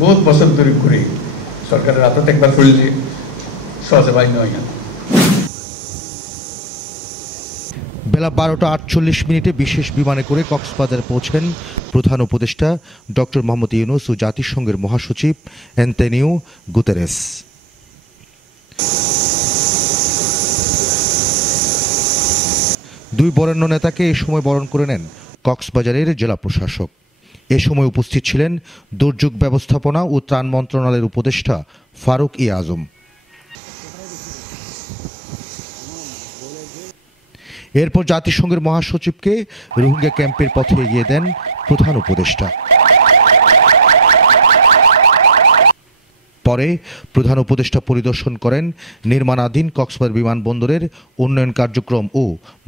বহুত বছর ধরে করে সরকারের হাতত একবার করলে সহজে বাই নয় না। বেলা 12:48 বিশেষ বিমানে করে কক্সবাজার পৌঁছেন প্রধান উপদেষ্টা ডক্টর মোহাম্মদ ইউনূস ও জাতিসংঘের মহাসচিব অ্যান্তোনিও গুতেরেস। দুই বরেণ্য নেতাকে এ সময় বরণ করে নেন কক্সবাজারের জেলা প্রশাসক। এ সময় উপস্থিত ছিলেন দুর্যোগ ব্যবস্থাপনা ও ত্রাণ মন্ত্রণালয়ের উপদেষ্টা ফারুক ই আজম। এরপর জাতিসংঘের মহাসচিবকে রোহিঙ্গা ক্যাম্পের পথে এগিয়ে দেন প্রধান উপদেষ্টা। পরে প্রধান উপদেষ্টা পরিদর্শন করেন নির্মাণাধীন কক্সবাজার বিমানবন্দরের উন্নয়ন কার্যক্রম ও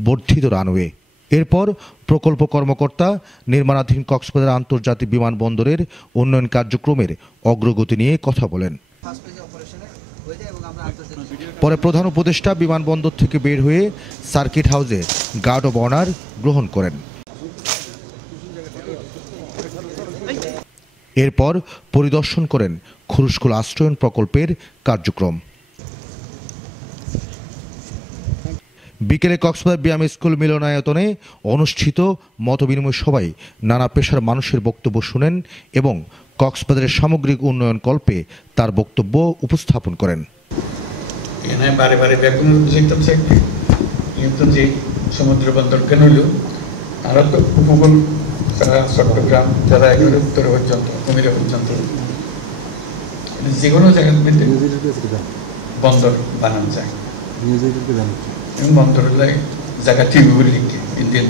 বর্ধিত রানওয়ে। এরপর প্রকল্প কর্মকর্তা নির্মাণাধীন কক্সবাজার আন্তর্জাতিক বিমানবন্দরের উন্নয়ন কার্যক্রমের অগ্রগতি নিয়ে কথা বলেন। পরে প্রধান উপদেষ্টা বিমানবন্দর থেকে বের হয়ে সার্কিট হাউসে গার্ড অব অনার গ্রহণ করেন। এরপর পরিদর্শন করেন খুরুশকুল আশ্রয়ণ প্রকল্পের কার্যক্রম। বিকেলে কক্সবাজার বিয়াম স্কুল মিলনায়তনে অনুষ্ঠিত মতবিনিময় সভায় নানা পেশার মানুষের বক্তব্য শুনেন এবং কক্সবাজারের সামগ্রিক উন্নয়ন কল্পে তার বক্তব্য উপস্থাপন করেন। বারে বারে ব্যাকুল কিন্তু যে সমুদ্র বন্দর কেন হইল আরো তো উপকূল চট্টগ্রাম যারা এগুলো উত্তর পর্যন্ত কুমিরা পর্যন্ত যে কোনো জায়গার মধ্যে বন্দর বানানো যায় এবং বন্দর জায়গা ঠিক বলে লিখে ইন্ডিয়ান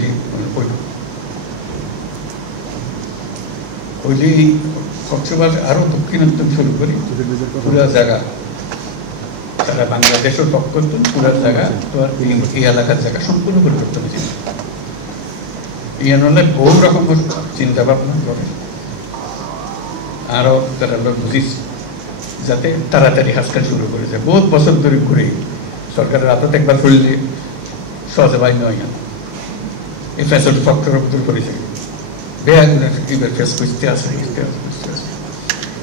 ওইলি কক্সবাজার আরো দক্ষিণাঞ্চল শুরু করি পুরা জায়গা তারা বাংলাদেশের পক্ষ পুরা জায়গা তোমার এই এলাকার জায়গা সম্পূর্ণ পরিবর্তন হয়েছে। ইয়ান বহু রকমের চিন্তা ভাবনা করে আরো তারা বুঝিস যাতে তাড়াতাড়ি হাসকা শুরু করে যায়। বহুত বছর ধরে করে সরকারের হাতত একবার করলে সহজে বাই নয় না। এই ফ্যাসিলিটি ফ্যাক্টরের ভিতর করে যায় এবার ফেস করতে আসে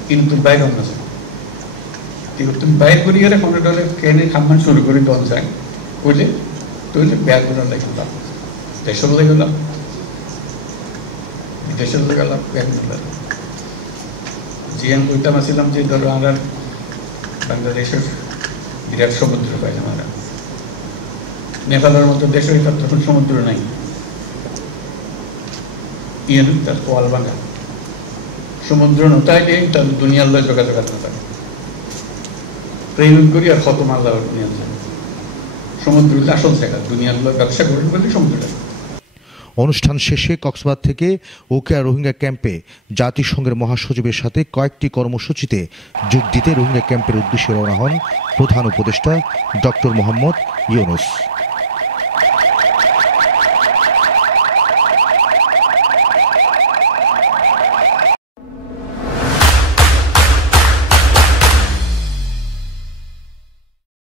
কিন্তু বাইরে না যায় তুমি বাইর করি গেলে কোনো ডলে ট্রেনে খাম্মান শুরু করে দল যায় বুঝলে তৈলে ব্যাগগুলো লাগলাম দেশের লেগে গেলাম বিদেশের লেগে গেলাম ব্যাগগুলো যে আমি বলতাম আসছিলাম যে ধরো আমরা বাংলাদেশের বিরাট সমুদ্র পাইলাম আমরা নেপালের মতো দেশের তখন সমুদ্র নাই ইয়ান তার কোয়াল ভাঙা সমুদ্র নতাইলে তার দুনিয়ার লয় যোগাযোগ না থাকে প্রেরণ করি আর কত মাল্লা নিয়ে যায় সমুদ্র আসল জায়গা দুনিয়ার ব্যবসা করেন বলে সমুদ্রটা। অনুষ্ঠান শেষে কক্সবাজার থেকে ওকেয়া রোহিঙ্গা ক্যাম্পে জাতিসংঘের মহাসচিবের সাথে কয়েকটি কর্মসূচিতে যোগ দিতে রোহিঙ্গা ক্যাম্পের উদ্দেশ্যে রওনা হন প্রধান উপদেষ্টা ডক্টর মোহাম্মদ ইউনূস।